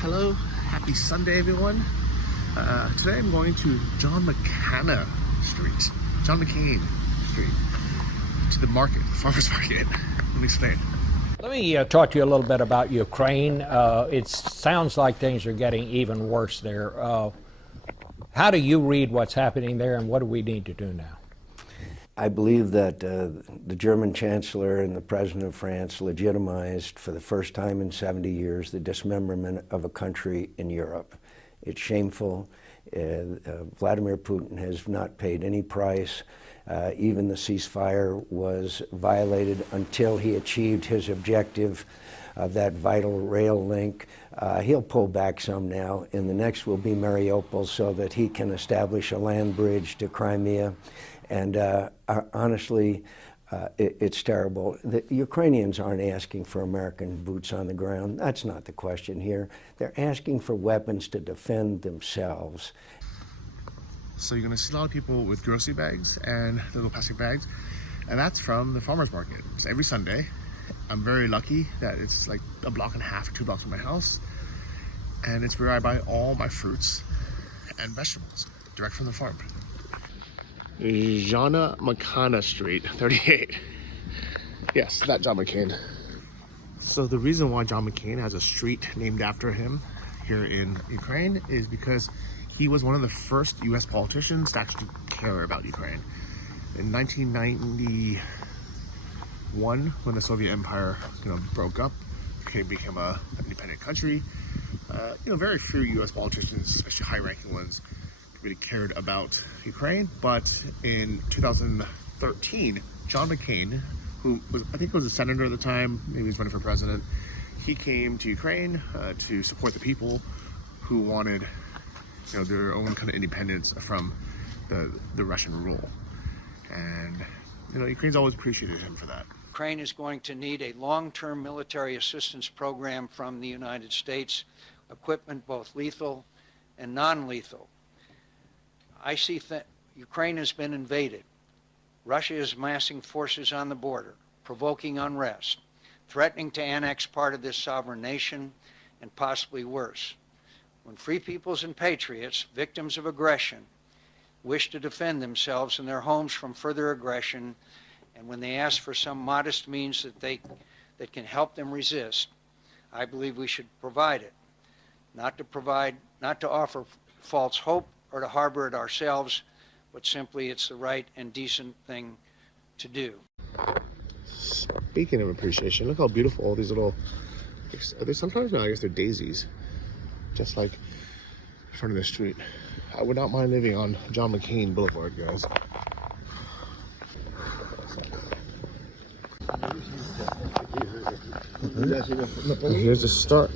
Hello, happy Sunday everyone. Today I'm going to John McCain Street to the market, the farmer's market. Let me explain. Let me talk to you a little bit about Ukraine. It sounds like things are getting even worse there. How do you read what's happening there, and what do we need to do now? I believe that the German Chancellor and the President of France legitimized for the first time in 70 years the dismemberment of a country in Europe. It's shameful. Vladimir Putin has not paid any price. Even the ceasefire was violated until he achieved his objective of that vital rail link. He'll pull back some now, and the next will be Mariupol so that he can establish a land bridge to Crimea. And honestly, it's terrible. The Ukrainians aren't asking for American boots on the ground. That's not the question here. They're asking for weapons to defend themselves. So you're going to see a lot of people with grocery bags and little plastic bags, and that's from the farmer's market. It's every Sunday. I'm very lucky that it's like a block and a half or 2 blocks from my house, and it's where I buy all my fruits and vegetables direct from the farm. John McCain Street, 38. Yes, that John McCain. So the reason why John McCain has a street named after him here in Ukraine is because he was one of the first US politicians to actually care about Ukraine. In 1991, when the Soviet Empire broke up, became an independent country, very few US politicians, especially high-ranking ones, really cared about Ukraine. But in 2013, John McCain, who was, I think was a senator at the time, maybe he was running for president, he came to Ukraine to support the people who wanted their own kind of independence from the Russian rule. And Ukraine's always appreciated him for that. Ukraine is going to need a long-term military assistance program from the United States, equipment both lethal and non-lethal. I see Ukraine has been invaded. Russia is massing forces on the border, provoking unrest, threatening to annex part of this sovereign nation, and possibly worse. When free peoples and patriots, victims of aggression, wish to defend themselves and their homes from further aggression, and when they ask for some modest means that can help them resist, I believe we should provide it. Not to offer false hope or to harbor it ourselves, but simply it's the right and decent thing to do. Speaking of appreciation, look how beautiful all these little, are they sunflowers? No, I guess they're daisies. Just like in front of the street. I would not mind living on John McCain Boulevard, guys. Here's the start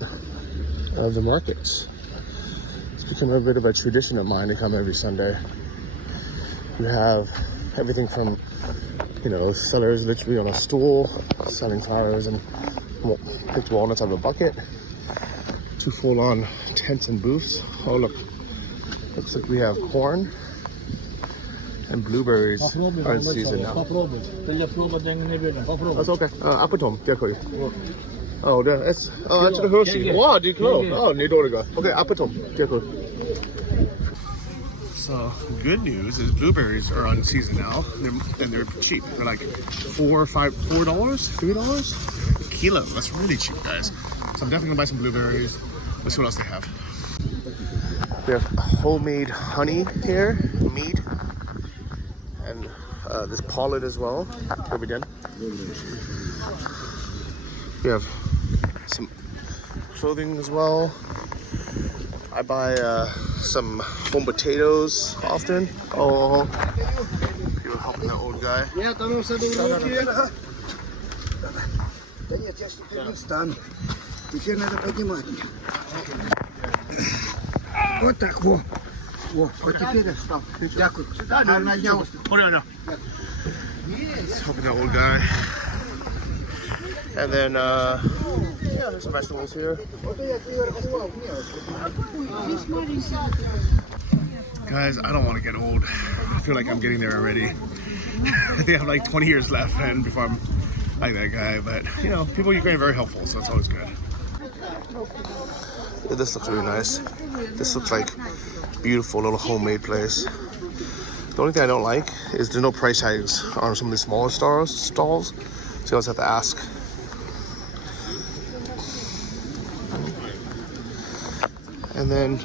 of the markets. It's become a bit of a tradition of mine to come every Sunday. You have everything from, sellers literally on a stool selling flowers and picked walnuts out of a bucket, to full-on tents and booths. Oh look, looks like we have corn and blueberries are in season now. That's okay. A potom, dziękuję. Oh, that's the Hershey. Wow, oh, недорого. Okay, a potom, dziękuję. So, good news is blueberries are on season now, and they're cheap. They're like $4 $3 a kilo. That's really cheap, guys. So I'm definitely gonna buy some blueberries. Let's see what else they have. We have homemade honey here, mead, and this pollen as well. What we done? We have some clothing as well. I buy some home potatoes often. Oh, you're helping that old guy. Теперь надо поднимать. Вот так, вот теперь встал. Дякую. Helping that old guy. And then, there's some vegetables here. Guys, I don't want to get old. I feel like I'm getting there already. I think I have like 20 years left and before I'm like that guy. But, people in Ukraine are very helpful, so it's always good. Yeah, this looks really nice. This looks like beautiful little homemade place. The only thing I don't like is there's no price tags on some of these smaller stalls. So you always have to ask. And then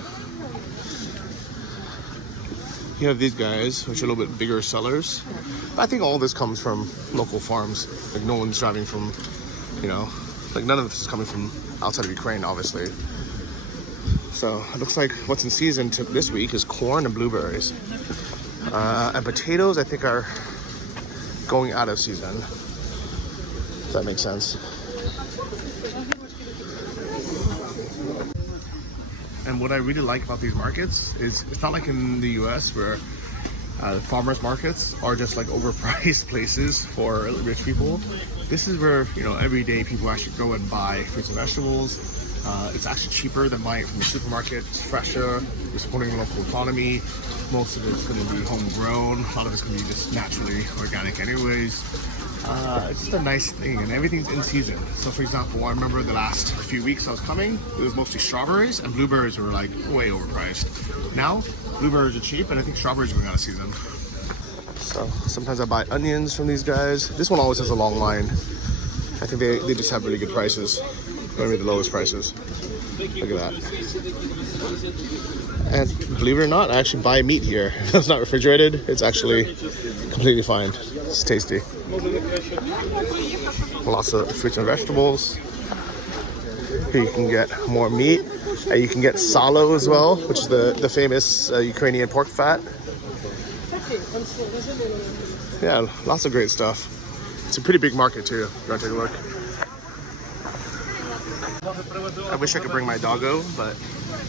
you have these guys, which are a little bit bigger sellers. But I think all this comes from local farms. Like no one's driving from, you know, like none of this is coming from outside of Ukraine, obviously. So it looks like what's in season this week is corn and blueberries. And potatoes, I think, are going out of season. If that makes sense. And what I really like about these markets is it's not like in the US where farmers markets are just like overpriced places for rich people. This is where, you know, every day people actually go and buy fruits and vegetables. It's actually cheaper than buying it from the supermarket. It's fresher. You're supporting the local economy. Most of it's going to be homegrown. A lot of it's going to be just naturally organic anyways. It's just a nice thing, and everything's in season. So for example, I remember the last few weeks I was coming, it was mostly strawberries, and blueberries were like way overpriced. Now, blueberries are cheap, and I think strawberries are going out of season. So sometimes I buy onions from these guys. This one always has a long line. I think they just have really good prices. Maybe the lowest prices. Look at that. And believe it or not, I actually buy meat here. It's not refrigerated. It's actually completely fine. It's tasty. Lots of fruits and vegetables. Here you can get more meat. You can get salo as well, which is the famous Ukrainian pork fat. Yeah, lots of great stuff. It's a pretty big market too. If you want to take a look. I wish I could bring my doggo, but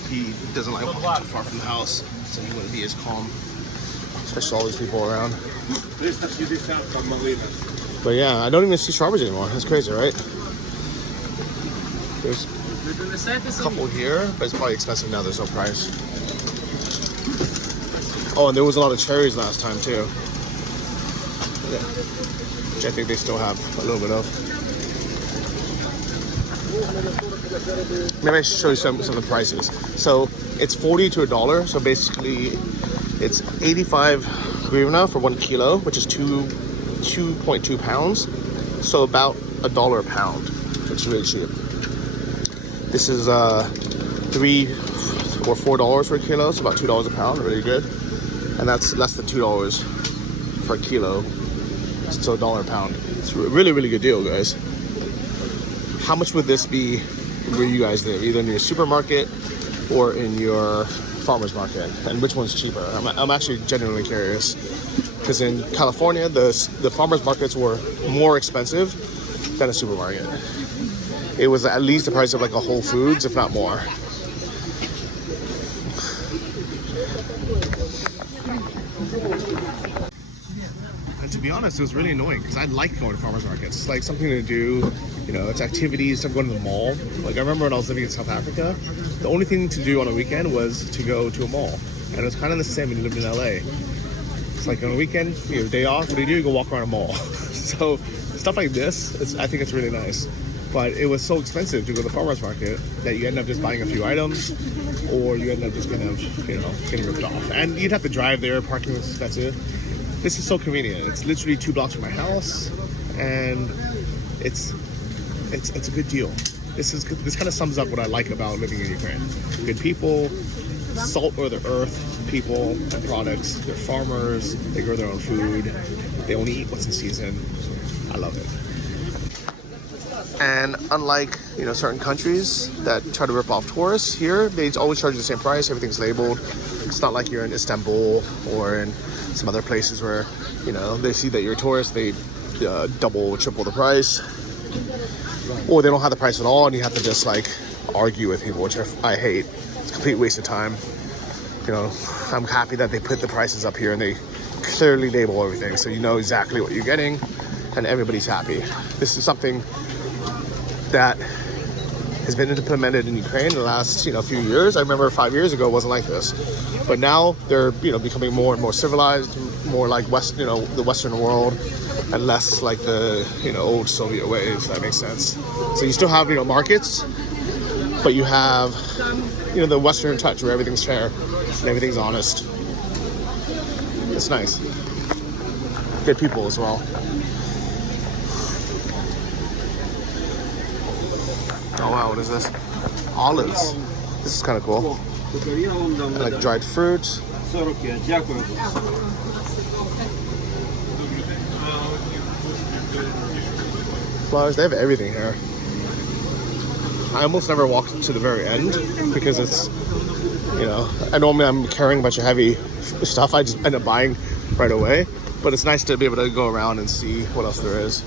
he doesn't like walking too far from the house, so he wouldn't be as calm, especially all these people around. But yeah, I don't even see strawberries anymore. That's crazy, right? There's a couple here, but it's probably expensive now. There's no price. Oh, and there was a lot of cherries last time too, which I think they still have a little bit of. Maybe I should show you some of the prices. So it's 40 to $1. So basically, it's 85 hryvnia for 1 kilo, which is 2.2 pounds. So about $1 a pound, which is really cheap. This is $3 or $4 for a kilo, so about $2 a pound, really good. And that's less than $2 for a kilo, so $1 a pound. It's a really, really good deal, guys. How much would this be where you guys live, either in your supermarket or in your farmer's market? And which one's cheaper? I'm actually genuinely curious, because in California, the farmer's markets were more expensive than a supermarket. It was at least the price of like a Whole Foods, if not more. And to be honest, it was really annoying because I like going to farmers markets. It's like something to do, you know, it's activities, I'm going to the mall. Like I remember when I was living in South Africa, the only thing to do on a weekend was to go to a mall. And it was kind of the same when you lived in LA. It's like on a weekend, you know, day off, what do? You go walk around a mall. So stuff like this, I think it's really nice. But it was so expensive to go to the farmer's market that you end up just buying a few items, or you end up just kind of, you know, getting ripped off. And you'd have to drive there, parking was expensive. This is so convenient. It's literally 2 blocks from my house, and it's a good deal. This kind of sums up what I like about living in Ukraine. Good people, salt or the earth people and products. They're farmers. They grow their own food. They only eat what's in season. I love it. And unlike, you know, certain countries that try to rip off tourists, here they always charge you the same price. Everything's labeled. It's not like you're in Istanbul or in some other places where, you know, they see that you're a tourist, they double, triple the price, or they don't have the price at all, and you have to just like argue with people, which I hate. It's a complete waste of time. You know, I'm happy that they put the prices up here and they clearly label everything, so you know exactly what you're getting, and everybody's happy. This is something that has been implemented in Ukraine in the last, you know, few years. I remember 5 years ago it wasn't like this, but now they're, you know, becoming more and more civilized, more like the Western world, and less like the, you know, old Soviet ways. If that makes sense. So you still have, you know, markets, but you have, you know, the Western touch where everything's fair and everything's honest. It's nice. Good people as well. Oh wow, what is this? Olives. This is kind of cool. And like dried fruit. Flowers, they have everything here. I almost never walk to the very end because it's, you know, I normally I'm carrying a bunch of heavy stuff. I just end up buying right away. But it's nice to be able to go around and see what else there is.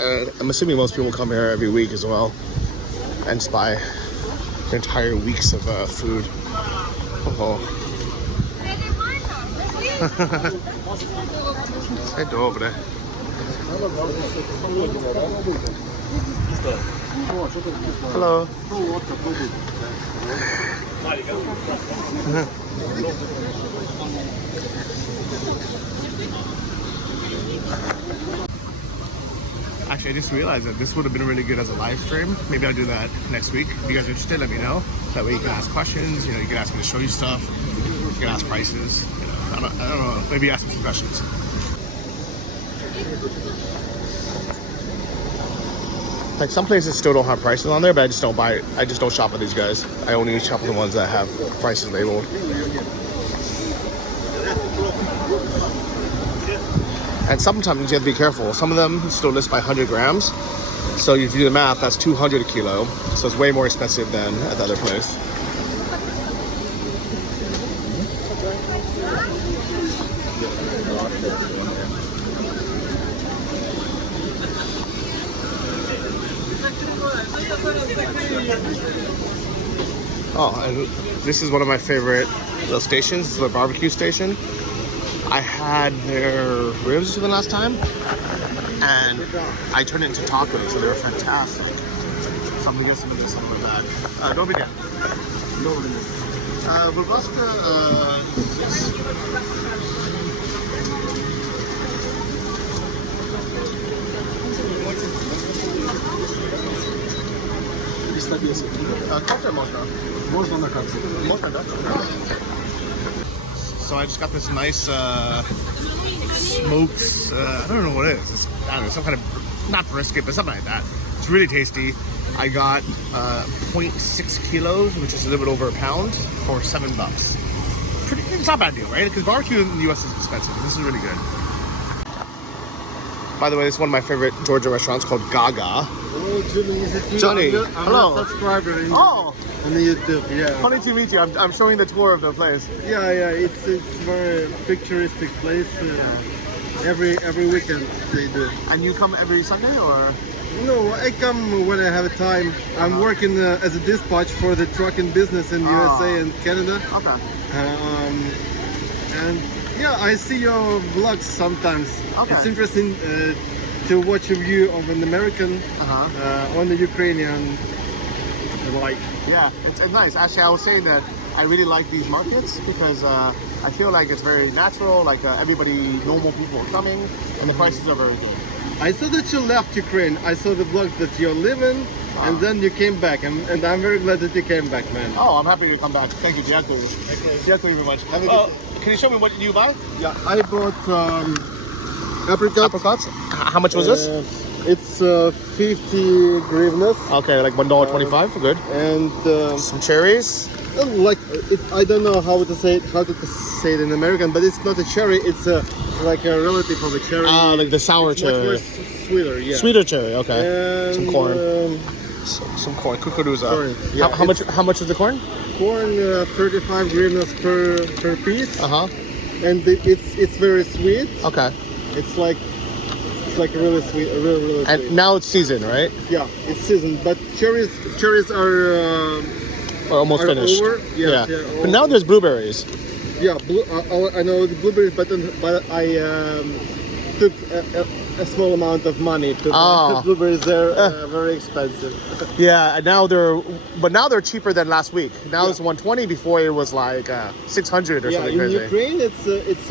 And I'm assuming most people come here every week as well and just buy entire weeks of food. Oh. Say over there. Hello. Actually, I just realized that this would have been really good as a live stream. Maybe I'll do that next week. If you guys are interested, let me know. That way you can ask questions. You know, you can ask me to show you stuff. You can ask prices. You know, I don't know. Maybe ask me some questions. Like some places still don't have prices on there, but I just don't buy it. I just don't shop at these guys. I only shop at the ones that have prices labeled. And sometimes you have to be careful. Some of them still list by 100 grams. So if you do the math, that's 200 a kilo. So it's way more expensive than at the other place. Oh, and this is one of my favorite little stations. This is a barbecue station. I had their ribs for the last time, and I turned it into tacos, so they were fantastic. So I'm gonna get some of this in my bag. Dobry dnia. Будь ласка, kartę można. Można na kartę. Można, tak? So I just got this nice smoked, I don't know what it is. It's, I don't know, some kind of, not brisket, but something like that. It's really tasty. I got 0.6 kilos, which is a little bit over a pound, for $7. It's not a bad deal, right? Because barbecue in the US is expensive. This is really good. By the way, this is one of my favorite Georgia restaurants called Gaga. Oh, Jimmy, is it me? Johnny, I'm hello. a subscriber Oh! on the YouTube, yeah. Funny to meet you. I'm showing the tour of the place. Yeah, it's very picturesque place. Every weekend they do. And you come every Sunday, or? No, I come when I have time. I'm working as a dispatch for the trucking business in USA and Canada. Okay. And yeah, I see your vlogs sometimes. Okay. It's interesting to watch a view of an American on the Ukrainian life. Yeah, it's nice. Actually, I was saying that I really like these markets because I feel like it's very natural, like everybody, normal people are coming, and the prices are very good. I saw that you left Ukraine. I saw the vlog that you're living, and then you came back, and I'm very glad that you came back, man. Oh, I'm happy to come back. Thank you, Dziękuję. Dziękuję very much. Can you show me what you buy? Yeah, I bought Apricots? How much was this? It's 50 hryvnias. Okay, like $1.25, good. And some cherries. Like I don't know how to say it in American, but it's not a cherry. It's like a relative of a cherry. Ah, like the sour cherry. Much more sweeter, yeah. Sweeter cherry, okay. And, some corn. Some corn, kukuruza. Corn, yeah. How much is the corn? Corn 35 hryvnias per piece. And it's very sweet. Okay. It's like really sweet, really and sweet. Now it's seasoned, right? Yeah, it's seasoned, but cherries are almost finished. Over. Yes, yeah. But now there's blueberries. Yeah, I know the blueberries, but I took a small amount of money to buy blueberries. They're very expensive. Yeah, and now they're cheaper than last week. Now it's 120. Before it was like 600 or something crazy. In Ukraine, it's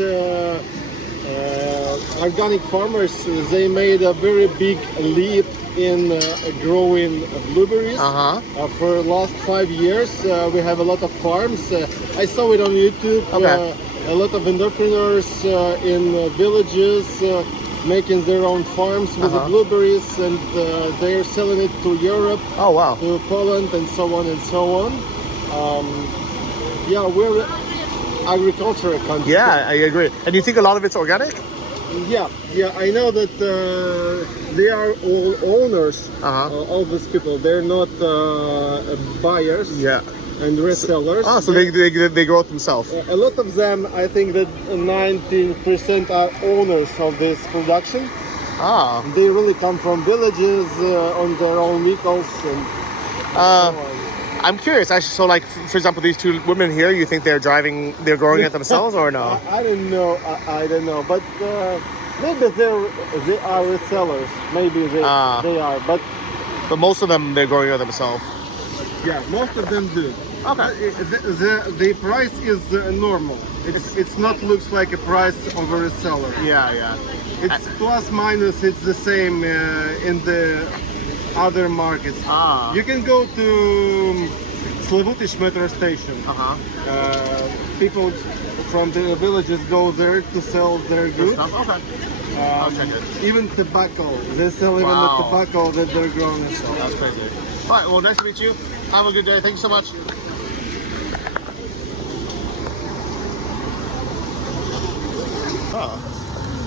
organic farmers, they made a very big leap in growing blueberries. For the last 5 years, we have a lot of farms. I saw it on YouTube. Okay. A lot of entrepreneurs in villages making their own farms with the blueberries, and they're selling it to Europe, Oh, wow. to Poland, and so on and so on. Yeah, we're agricultural country. Yeah, I agree. And you think a lot of it's organic? Yeah, I know that they are all owners, all these people. They're not buyers Yeah. and resellers. Oh, so they grow it themselves. A lot of them, I think that 19% are owners of this production. Ah. They really come from villages on their own vehicles. And I'm curious, actually. So, like, for example, these two women here, you think they're growing it themselves, or no? I don't know. I don't know, but maybe they are resellers. Maybe they are, but most of them, they're growing it themselves. yeah, most of them do. Okay. The price is normal. It's not looks like a price of a reseller. Yeah. It's plus minus. It's the same in the other markets. You can go to Slavutish metro station. People from the villages go there to sell their goods. Okay. I'll check it. Even tobacco. They sell even the tobacco that they're growing themselves. That's crazy. All right. Well, nice to meet you. Have a good day. Thank you so much.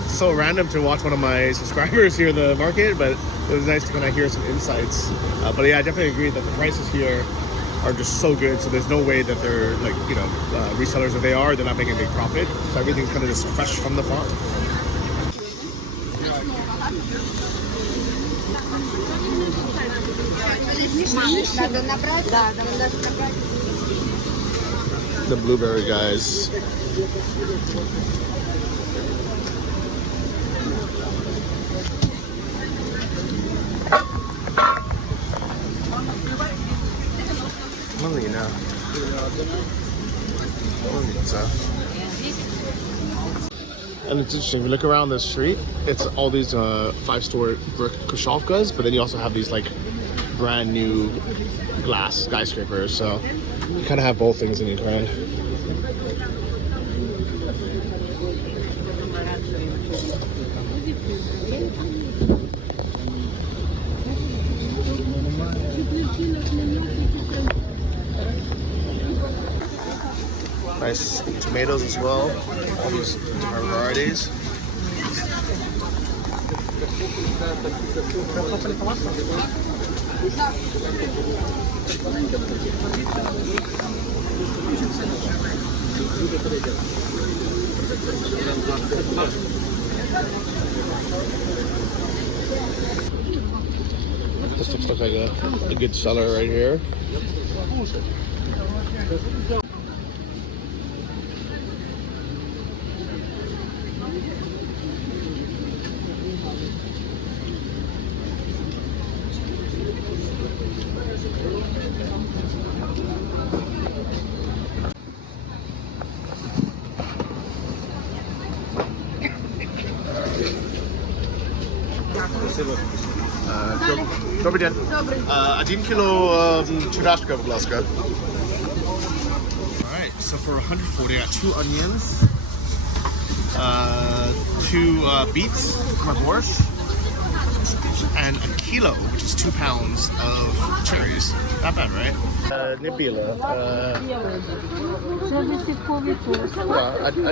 So random to watch one of my subscribers here in the market, but it was nice to kind of hear some insights. But yeah, I definitely agree that the prices here are just so good. So there's no way that they're like, resellers. If they are, they're not making a big profit. So everything's kind of just fresh from the farm. The blueberry guys. And it's interesting, if you look around the street, it's all these 5-story brick Khrushchevkas, but then you also have these like brand new glass skyscrapers, so you kind of have both things in Ukraine. Nice tomatoes as well, all these different varieties. This looks like a good seller right here. Добрый день. 1 кило чурашка, будь ласка. Alright, so for 140, I got 2 onions, 2 beets, my borscht, and a kilo, which is 2 pounds of cherries. Not bad, right? Nibila. I do.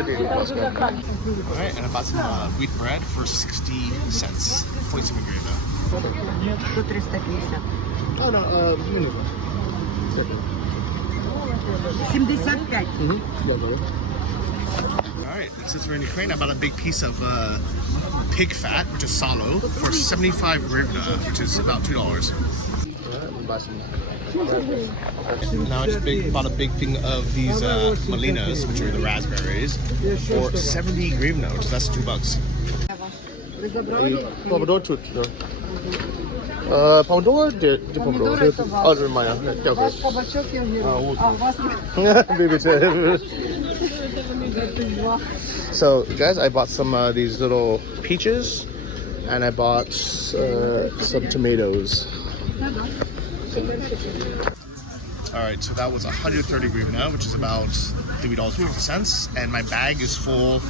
Alright, and I bought some wheat bread for 60 cents. 47 гривен. Нет, 350. Oh, no, minute. 75. Alright, since we're in Ukraine, I bought a big piece of pig fat, which is salo, for 75 hryvnia, which is about $2. Alright, we'll buy some. Now I just bought a big thing of these malinas, which are the raspberries, for 70 hryvnia, which is less than $2. Pomidor чуть, да. Помидор, где помидор? А, моя, дякую. Кабачок и огірок. А, вот. А у вас Видите. So, guys, I bought some these little peaches, and I bought some tomatoes. All right, so that was 130 hryvnia, which is about $3.50, and my bag is full.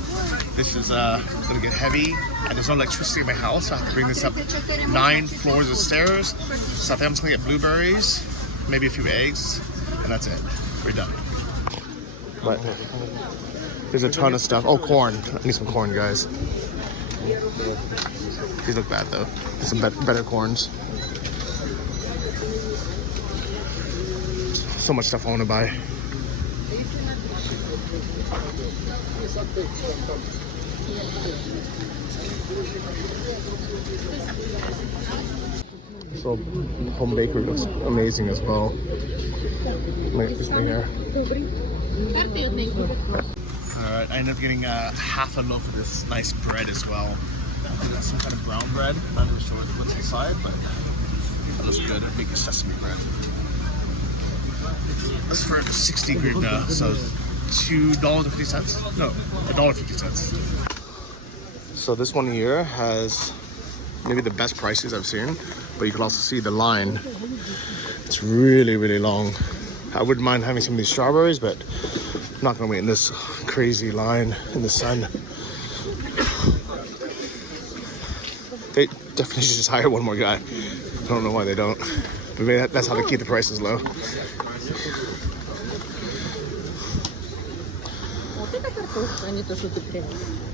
This is gonna get heavy, and there's no electricity in my house, so I have to bring this up 9 floors of stairs. So I think I'm just gonna get blueberries, maybe a few eggs, and that's it. We're done. But there's a ton of stuff. Oh, corn. I need some corn, guys. These look bad though. There's some better corns. So much stuff I want to buy. So home bakery looks amazing as well. This thing here. Alright, I ended up getting half a loaf of this nice bread as well. That's some kind of brown bread. I'm not really sure what's inside, but it looks good. I make a sesame bread. This is for 60 hryvnia, so $2.50. No, $1.50. So this one here has maybe the best prices I've seen, but you can also see the line. It's really, really long. I wouldn't mind having some of these strawberries, but I'm not gonna wait in this crazy line in the sun. They definitely should just hire one more guy. I don't know why they don't. But maybe that's how they keep the prices low.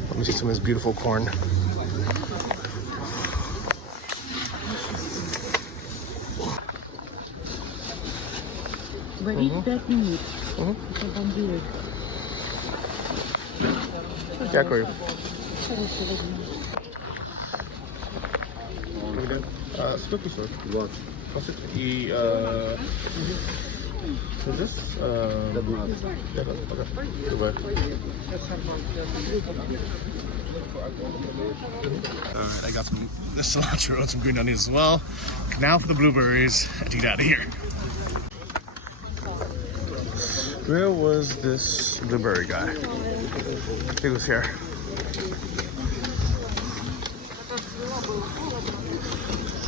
Let me see some of this beautiful corn. Дякую. Сколько стоит? 20. И is this? Okay. Goodbye. Alright, I got some cilantro and some green onions as well. Now for the blueberries to get out of here. Where was this blueberry guy? I think it was here.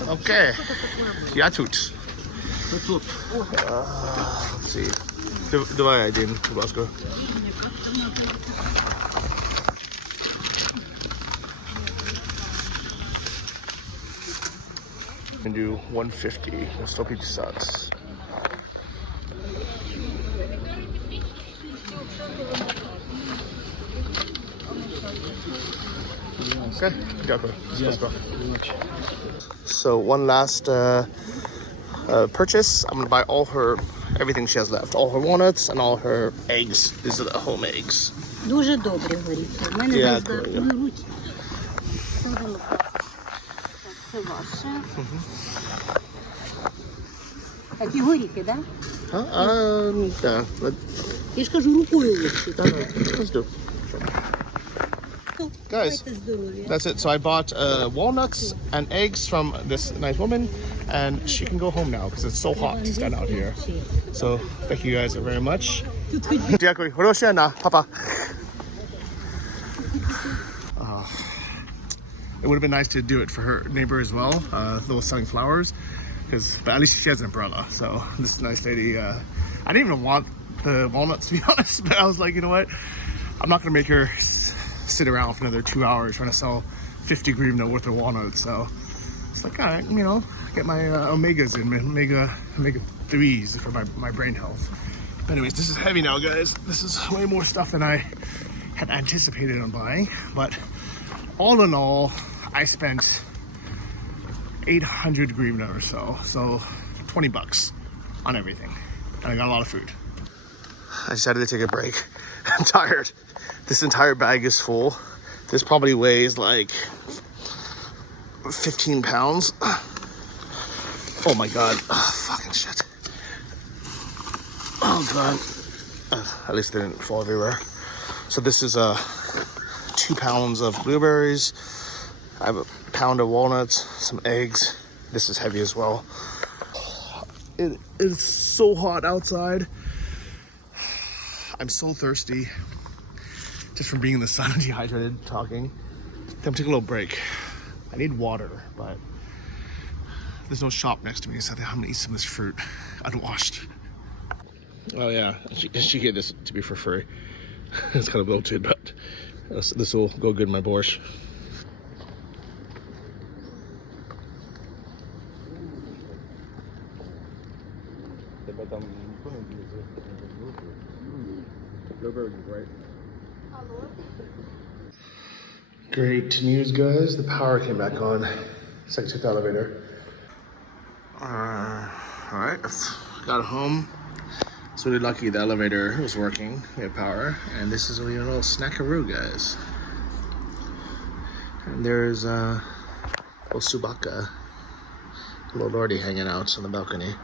Okay. Я тут. Let's see. Давай один, будь ласка. And do 150. 150. Okay, дякую. So one last purchase. I'm gonna buy all her everything she has left, all her walnuts and all her eggs. These are the home eggs. Дуже добре горіться. У мене Yeah, завжди yeah. беруть. Це ваше. Такі горіхи, так? Yeah. Я ж кажу, рукою лучше. Let's do. Guys, that's it. So I bought walnuts and eggs from this nice woman, and she can go home now because it's so hot to stand out here. So thank you guys very much. Дякую. Хорошого дня, папа. It would have been nice to do it for her neighbor as well, those selling flowers, but at least she has an umbrella. So this nice lady, I didn't even want the walnuts to be honest, but I was like, you know what? I'm not gonna make her sit around for another 2 hours trying to sell 50 hryvnia worth of walnuts. So it's like, all right, you know, get my omegas in, omega 3s for my brain health. But anyways, this is heavy now, guys. This is way more stuff than I had anticipated on buying. But all in all, I spent 800 hryvnia or so. So $20 on everything. And I got a lot of food. I decided to take a break. I'm tired. This entire bag is full. This probably weighs like 15 pounds. Oh my God. Oh, fucking shit. Oh God. At least they didn't fall everywhere. So this is 2 pounds of blueberries. I have a pound of walnuts, some eggs. This is heavy as well. It is so hot outside. I'm so thirsty. just from being in the sun, dehydrated, talking. I'm taking a little break. I need water, but there's no shop next to me, so I think I'm gonna eat some of this fruit unwashed. Oh yeah, she gave this to me for free. It's kind of wilted, but this will go good in my borscht. Great news, guys. The power came back on. So I took the elevator. Alright, got home. So really lucky the elevator was working. We had power. And this is a little snackaroo, guys. And there's little Subaka, little Lordy hanging out on the balcony.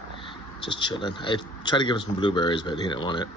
Just chilling. I tried to give him some blueberries, but he didn't want it.